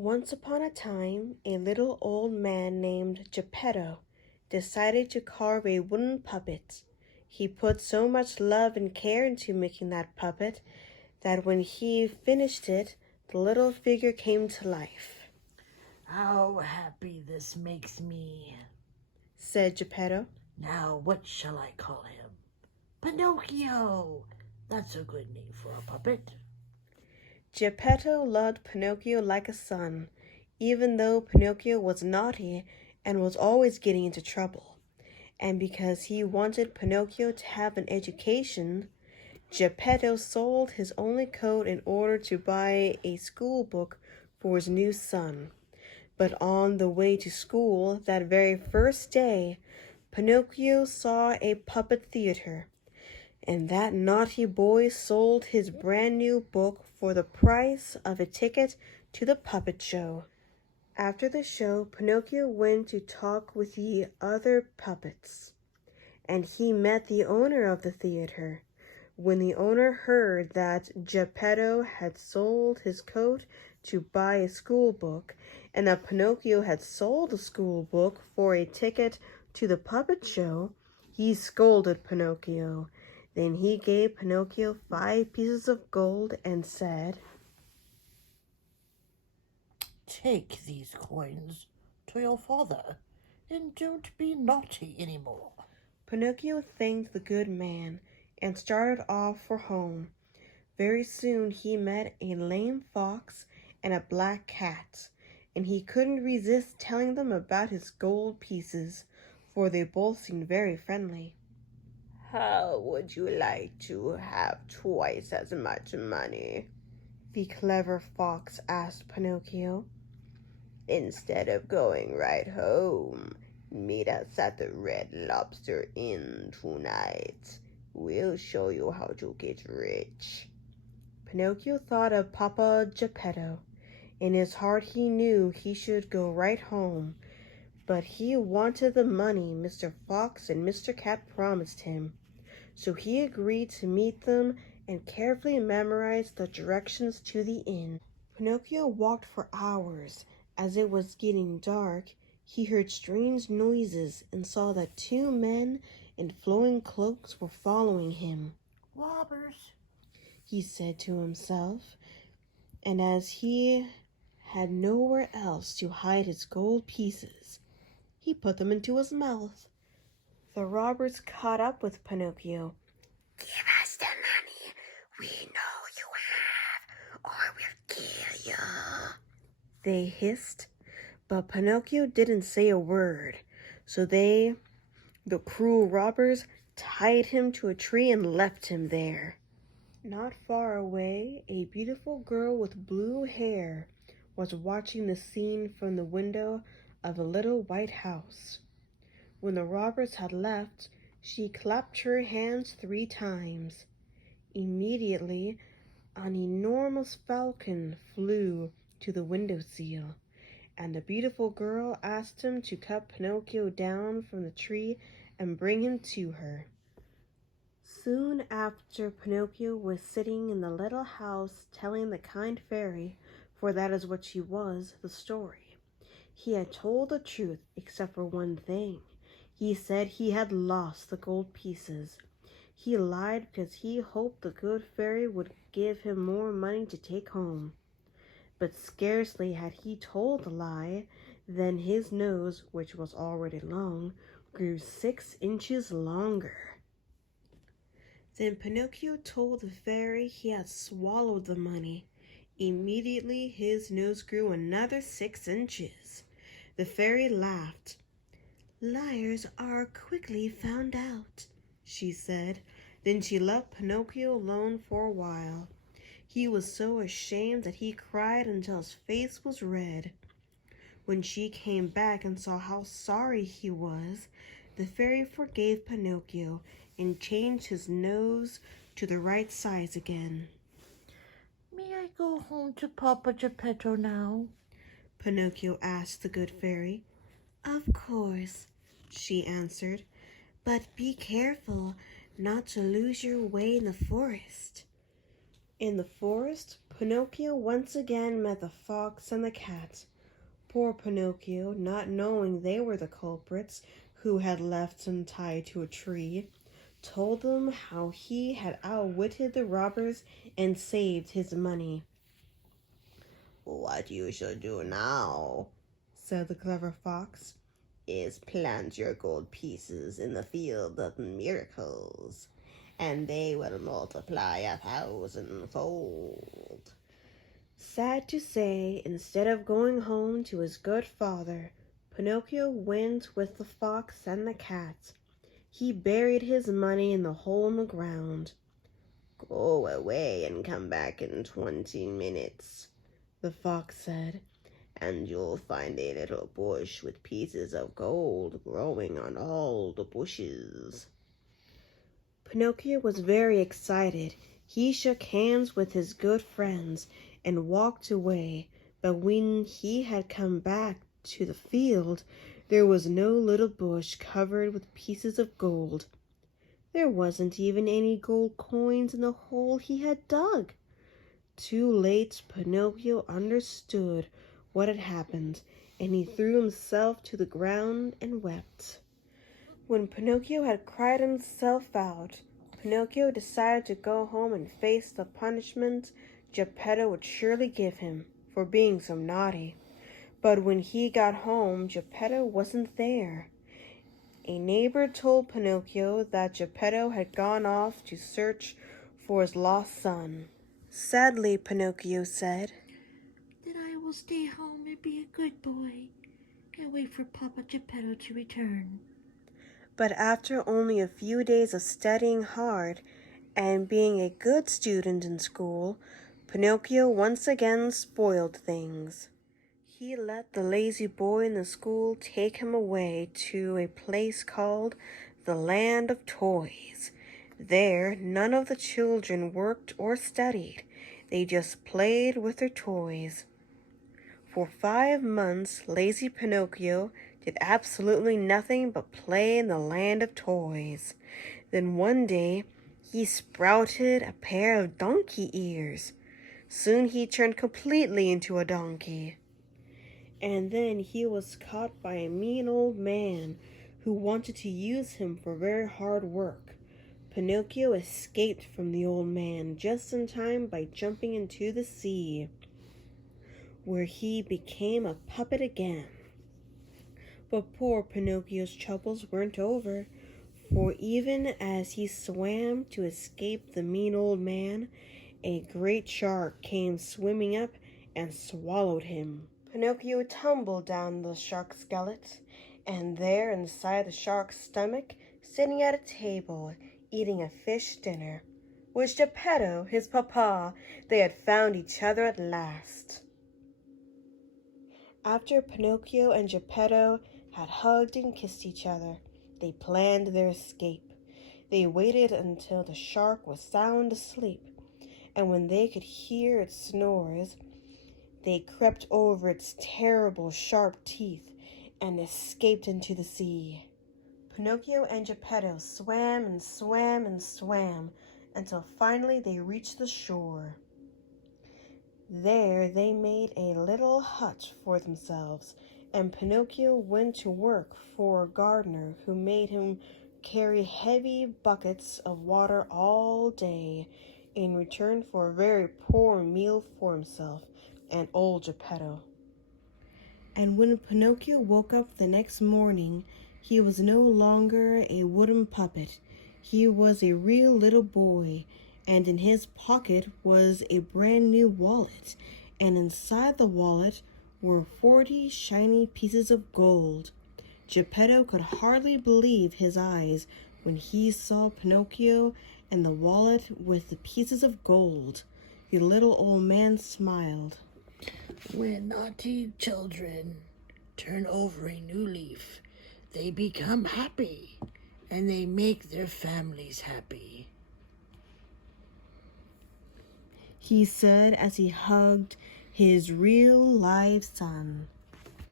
Once upon a time, a little old man named Geppetto decided to carve a wooden puppet. He put so much love and care into making that puppet that when he finished it, the little figure came to life. "How happy this makes me," said Geppetto. "Now what shall I call him?" "Pinocchio! That's a good name for a puppet." Geppetto loved Pinocchio like a son, even though Pinocchio was naughty and was always getting into trouble. And because he wanted Pinocchio to have an education, Geppetto sold his only coat in order to buy a school book for his new son. But on the way to school that very first day, Pinocchio saw a puppet theater, and that naughty boy sold his brand new book for the price of a ticket to the puppet show. After the show, Pinocchio went to talk with the other puppets, and he met the owner of the theater. When the owner heard that Geppetto had sold his coat to buy a school book, and that Pinocchio had sold the school book for a ticket to the puppet show, he scolded Pinocchio. Then he gave Pinocchio 5 pieces of gold and said, "Take these coins to your father, and don't be naughty anymore." Pinocchio thanked the good man and started off for home. Very soon he met a lame fox and a black cat, and he couldn't resist telling them about his gold pieces, for they both seemed very friendly. "How would you like to have twice as much money?" the clever fox asked Pinocchio. "Instead of going right home, meet us at the Red Lobster Inn tonight. We'll show you how to get rich." Pinocchio thought of Papa Geppetto. In his heart he knew he should go right home, but he wanted the money Mr. Fox and Mr. Cat promised him. So he agreed to meet them and carefully memorized the directions to the inn. Pinocchio walked for hours. As it was getting dark, he heard strange noises and saw that 2 men in flowing cloaks were following him. "Robbers," he said to himself, and as he had nowhere else to hide his gold pieces, he put them into his mouth. The robbers caught up with Pinocchio. "Give us the money we know you have, or we'll kill you," they hissed, but Pinocchio didn't say a word, so the cruel robbers, tied him to a tree and left him there. Not far away, a beautiful girl with blue hair was watching the scene from the window of a little white house. When the robbers had left, she clapped her hands 3 times. Immediately, an enormous falcon flew to the windowsill, and the beautiful girl asked him to cut Pinocchio down from the tree and bring him to her. Soon after, Pinocchio was sitting in the little house telling the kind fairy, for that is what she was, the story. He had told the truth except for one thing. He said he had lost the gold pieces. He lied because he hoped the good fairy would give him more money to take home. But scarcely had he told the lie than his nose, which was already long, grew 6 inches longer. Then Pinocchio told the fairy he had swallowed the money. Immediately his nose grew another 6 inches. The fairy laughed. "Liars are quickly found out," she said. Then she left Pinocchio alone for a while. He was so ashamed that he cried until his face was red. When she came back and saw how sorry he was, the fairy forgave Pinocchio and changed his nose to the right size again. "May I go home to Papa Geppetto now?" Pinocchio asked the good fairy. "Of course," she answered, "but be careful not to lose your way in the forest." In the forest, Pinocchio once again met the fox and the cat. Poor Pinocchio, not knowing they were the culprits who had left him tied to a tree, told them how he had outwitted the robbers and saved his money. "What you shall do now," said the clever fox, "is plant your gold pieces in the field of miracles, and they will multiply 1,000-fold." Sad to say, instead of going home to his good father, Pinocchio went with the fox and the cat. He buried his money in the hole in the ground. "Go away and come back in 20 minutes, the fox said, "and you'll find a little bush with pieces of gold growing on all the bushes." Pinocchio was very excited. He shook hands with his good friends and walked away, but when he had come back to the field, there was no little bush covered with pieces of gold. There wasn't even any gold coins in the hole he had dug. Too late, Pinocchio understood what had happened, and he threw himself to the ground and wept. When Pinocchio had cried himself out, Pinocchio decided to go home and face the punishment Geppetto would surely give him for being so naughty. But when he got home, Geppetto wasn't there. A neighbor told Pinocchio that Geppetto had gone off to search for his lost son. Sadly, Pinocchio said, "Then I will stay home and be a good boy and wait for Papa Geppetto to return." But after only a few days of studying hard and being a good student in school, Pinocchio once again spoiled things. He let the lazy boy in the school take him away to a place called the Land of Toys. There, none of the children worked or studied. They just played with their toys. For 5 months, lazy Pinocchio did absolutely nothing but play in the Land of Toys. Then one day, he sprouted a pair of donkey ears. Soon he turned completely into a donkey. And then he was caught by a mean old man who wanted to use him for very hard work. Pinocchio escaped from the old man just in time by jumping into the sea, where he became a puppet again. But poor Pinocchio's troubles weren't over, for even as he swam to escape the mean old man, a great shark came swimming up and swallowed him. Pinocchio tumbled down the shark's gullet, and there inside the shark's stomach, sitting at a table, eating a fish dinner, was Geppetto, his papa. They had found each other at last. After Pinocchio and Geppetto had hugged and kissed each other, they planned their escape. They waited until the shark was sound asleep, and when they could hear its snores, they crept over its terrible sharp teeth and escaped into the sea. Pinocchio and Geppetto swam and swam and swam until finally they reached the shore. There they made a little hut for themselves, and Pinocchio went to work for a gardener who made him carry heavy buckets of water all day in return for a very poor meal for himself and old Geppetto. And when Pinocchio woke up the next morning, he was no longer a wooden puppet. He was a real little boy, and in his pocket was a brand new wallet, and inside the wallet were 40 shiny pieces of gold. Geppetto could hardly believe his eyes when he saw Pinocchio and the wallet with the pieces of gold. The little old man smiled. "When naughty children turn over a new leaf, they become happy, and they make their families happy," he said as he hugged his real live son.